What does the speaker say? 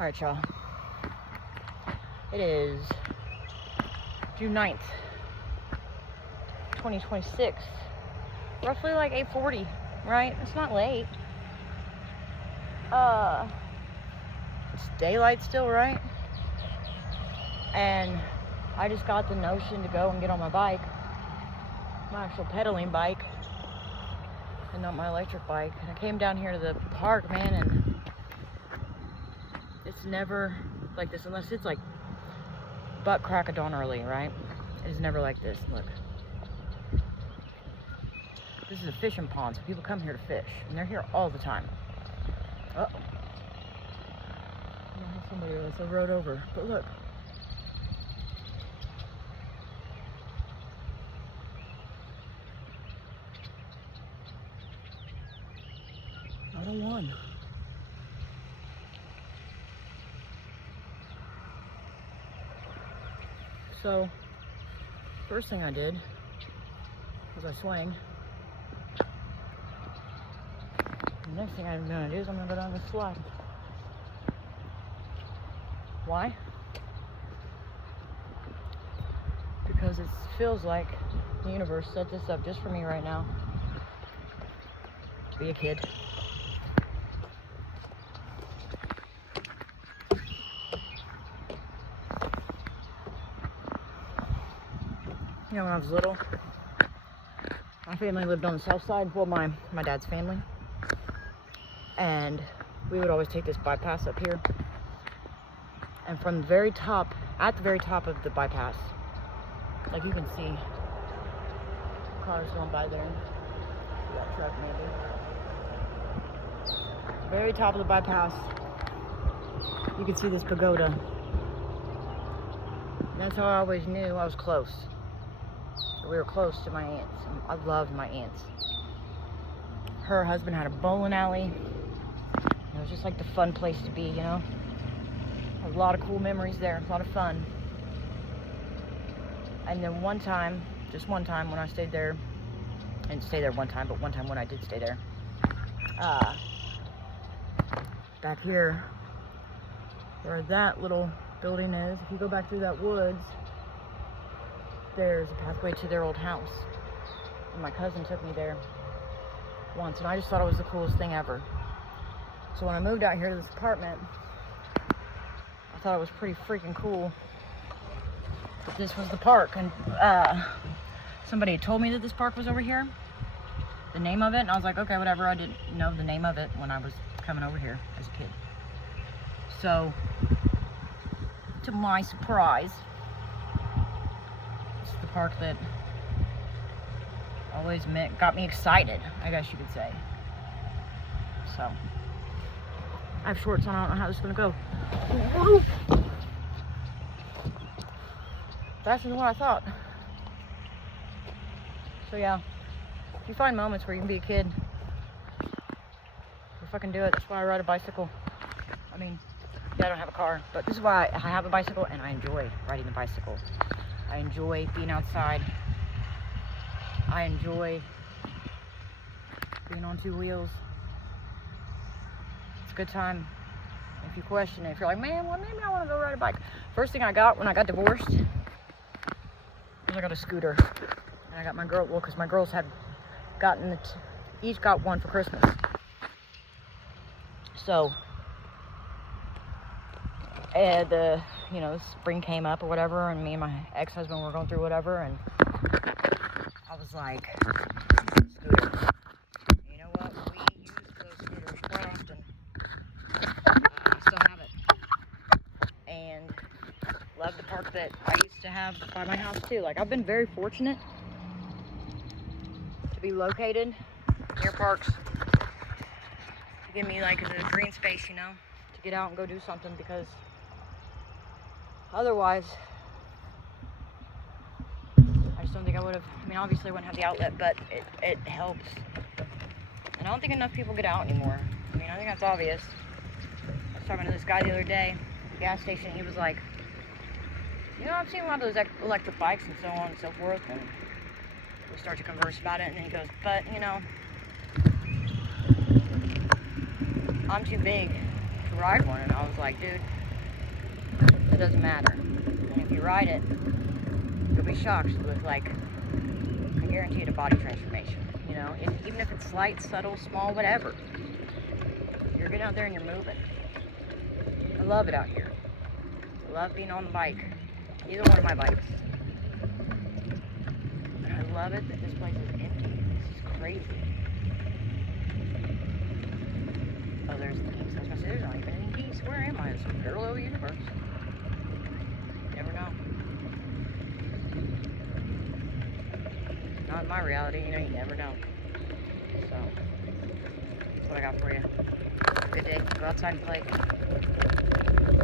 Alright, y'all. It is June 9th, 2026. Roughly like 8:40, right? It's not late. It's daylight still, right? And I just got the notion to go and get on my bike. My actual pedaling bike. And not my electric bike. And I came down here to the park, man, and it's never like this unless it's like butt crack of dawn early, right? It's never like this. Look. This is a fishing pond, so people come here to fish. And they're here all the time. Uh-oh. I have somebody else I rode over. But look. Not a one. So, first thing I did was I swang. The next thing I'm gonna do is I'm gonna go down this slide. Why? Because it feels like the universe set this up just for me right now. Be a kid. You know, when I was little, my family lived on the south side. Well, my dad's family. And we would always take this bypass up here. And from the very top, at the very top of the bypass, like you can see cars going by there. See that truck maybe. Very top of the bypass, you can see this pagoda. And that's how I always knew I was close. We were close to my aunts. I loved my aunts. Her husband had a bowling alley. It was just like the fun place to be, you know? A lot of cool memories there, a lot of fun. And then one time, just one time when I stayed there, I didn't stay there one time, but one time when I did stay there, back here, where that little building is, if you go back through that woods, there's a pathway to their old house. And my cousin took me there once, and I just thought it was the coolest thing ever. So when I moved out here to this apartment, I thought it was pretty freaking cool that this was the park. And somebody had told me that this park was over here, the name of it, and I was like, okay, whatever. I didn't know the name of it when I was coming over here as a kid. So, to my surprise, this is the park that always got me excited, I guess you could say. So, I have shorts on, I don't know how this is gonna go. Faster than what I thought. So yeah, if you find moments where you can be a kid, fucking do it. That's why I ride a bicycle. I mean, yeah, I don't have a car, but this is why I have a bicycle and I enjoy riding the bicycle. I enjoy being outside. I enjoy being on two wheels. It's a good time. If you question it, if you're like, man, well, maybe I want to go ride a bike. First thing I got when I got divorced was I got a scooter. And I got my girl, well, because my girls had gotten each got one for Christmas. So, and you know, spring came up or whatever, and me and my ex-husband were going through whatever, and I was like, scooter. You know what? We use those scooters quite often. I still have it. And love the park that I used to have by my house too. Like, I've been very fortunate to be located near parks to give me like a green space, you know, to get out and go do something, because otherwise I just don't think I would have. I mean, obviously I wouldn't have the outlet, but it helps. And I don't think enough people get out anymore. I mean, I think that's obvious. I was talking to this guy the other day at the gas station. He was like, you know, I've seen a lot of those electric bikes and so on and so forth, and we start to converse about it, and then he goes, but, you know, I'm too big to ride one, and I was like, dude, it doesn't matter. And if you ride it, you'll be shocked with, like, I guarantee it, a body transformation. You know, even if it's slight, subtle, small, whatever. You're getting out there and you're moving. I love it out here. I love being on the bike. Either one of my bikes. And I love it that this place is empty. This is crazy. Oh, there's the geese. I was gonna say, there's not even any geese. Where am I? In some parallel universe? You never know. Not in my reality, you know, you never know. So, that's what I got for you. Good day. Go outside and play.